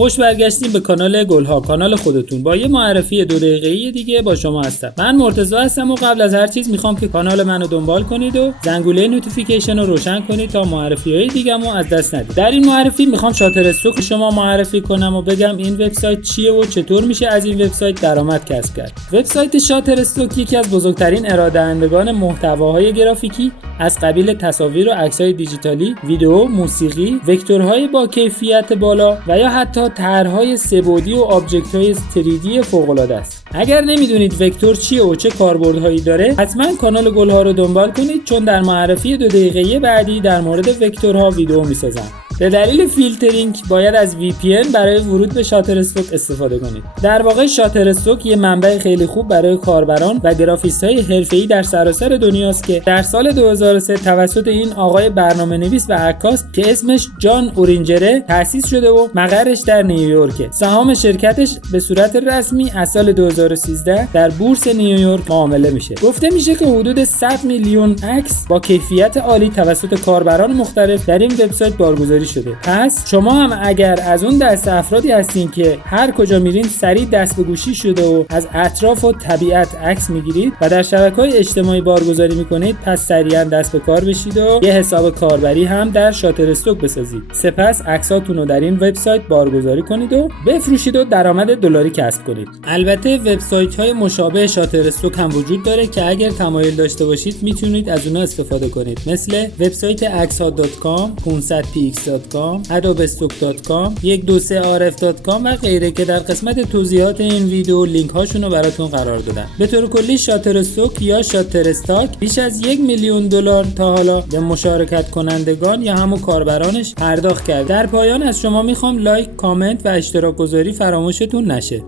خوش برگشتیم به کانال گلها، کانال خودتون. با یه معرفی 2 دقیقه‌ای دیگه با شما هستم. من مرتضی هستم و قبل از هر چیز میخوام که کانال منو دنبال کنید و زنگوله نوتیفیکیشن رو روشن کنید تا معرفی‌های دیگه‌مو از دست ندید. در این معرفی میخوام شاترستوک شما معرفی کنم و بگم این وبسایت چیه و چطور میشه از این وبسایت درآمد کسب کرد. وبسایت شاترستوک یکی از بزرگترین ارائه‌دهندگان محتواهای گرافیکی از قبیل تصاویر و عکس‌های دیجیتالی، ویدیو، موسیقی، وکتورهای با کیفیت بالا و یا حتی طرح‌های سه‌بعدی و آبجکت‌های 3D فوق‌العاده است. اگر نمیدونید وکتور چیه و چه کاربردهایی داره، حتما کانال گلها رو دنبال کنید، چون در معرفی 2 دقیقه‌ای بعدی در مورد وکتورها ویدیو میسازم. به دلیل فیلترینگ باید از VPN برای ورود به شاترستوک استفاده کنید. در واقع شاترستوک یه منبع خیلی خوب برای کاربران و گرافیست‌های حرفه‌ای در سراسر دنیاست که در سال 2003 توسط این آقای برنامه‌نویس و عکاس که اسمش جان اورینجره تأسیس شده و مقرش در نیویورکه. سهام شرکتش به صورت رسمی از سال 2013 در بورس نیویورک معامله میشه. گفته میشه که حدود 100 میلیون عکس با کیفیت عالی توسط کاربران مختلف در این وبسایت بارگذاری شده. پس شما هم اگر از اون دست افرادی هستین که هر کجا میرین سریع دست به گوشی شده و از اطراف و طبیعت عکس میگیرید و در شبکه‌های اجتماعی بارگذاری میکنید، پس سریعا دست به کار بشید و یه حساب کاربری هم در شاترستوک بسازید. سپس عکساتون رو در این وبسایت بارگذاری کنید و بفروشید و درآمد دلاری کسب کنید. البته وبسایت‌های مشابه شاترستوک هم وجود داره که اگر تمایل داشته باشید میتونید از اونها استفاده کنید، مثل وبسایت axha.com، 500px.com، adobestock.com، 123rf.com و غیره که در قسمت توضیحات این ویدیو لینک هاشون رو براتون قرار دادم. به طور کلی شاترستوک یا شاترستاک بیش از $1 میلیون تا حالا به مشارکت کنندگان یا همون کاربرانش پرداخت کرد. در پایان از شما میخوام لایک، کامنت و اشتراک گذاری فراموشتون نشه.